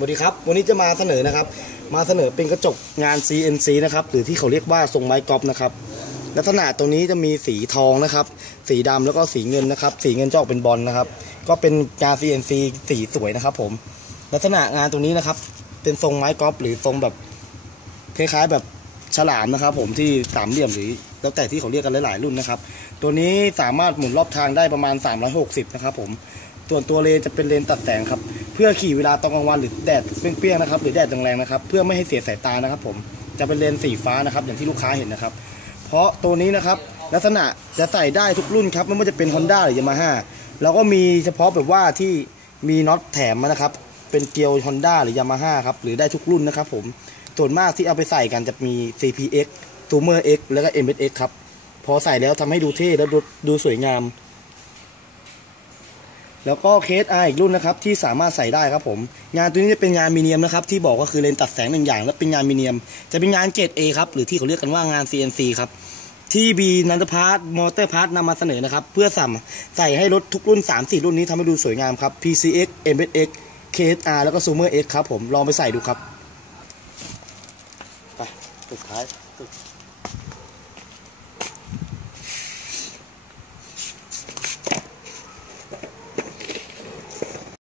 สวัสดีครับวันนี้จะมาเสนอนะครับเป็นกระจกงาน CNC นะครับหรือที่เขาเรียกว่าทรงไม้กอล์ฟนะครับลักษณะตรงนี้จะมีสีทองนะครับสีดำแล้วก็สีเงินนะครับสีเงินจะออกเป็นบอลนะครับก็เป็นงาน CNC สีสวยนะครับผมลักษณะงานตรงนี้นะครับเป็นทรงไม้กอล์ฟหรือทรงแบบคล้ายๆแบบฉลามนะครับผมที่สามเหลี่ยมหรือแล้วแต่ที่เขาเรียกกันหลายๆรุ่นนะครับตัวนี้สามารถหมุนรอบทางได้ประมาณ360นะครับผมตัวเลนจะเป็นเลนตัดแสงครับเพื่อขี่เวลาตอนกลางวันหรือแดดเปรี้ยงๆนะครับหรือแดดแรงๆนะครับเพื่อไม่ให้เสียสายตานะครับผมจะเป็นเลนสีฟ้านะครับอย่างที่ลูกค้าเห็นนะครับเพราะตัวนี้นะครับลักษณะจะใส่ได้ทุกรุ่นครับไม่ว่าจะเป็น Honda หรือ Yamaha แล้วก็มีเฉพาะแบบว่าที่มีน็อตแถมมานะครับเป็นเกลียว Honda หรือ Yamaha ครับหรือได้ทุกรุ่นนะครับผมส่วนมากที่เอาไปใส่กันจะมี CPX Zoomer X แล้วก็ MSX ครับพอใส่แล้วทำให้ดูเท่แล้วดูสวยงามแล้วก็เคส R อีกรุ่นนะครับที่สามารถใส่ได้ครับผมงานตัวนี้จะเป็นงานมีเนียมนะครับที่บอกก็คือเลนตัดแสงหนึ่งอย่างและเป็นงานมีเนียมจะเป็นงานเกรด A ครับหรือที่เขาเรียกกันว่างาน CNC ครับที่บีนันทพาร์ทมอเตอร์พาร์ทนำมาเสนอนะครับเพื่อใส่ให้รถทุกรุ่น 3-4 รุ่นนี้ทำให้ดูสวยงามครับ PCX MSX KSR แล้วก็ Zoomer X ครับผมลองไปใส่ดูครับไปสุดท้าย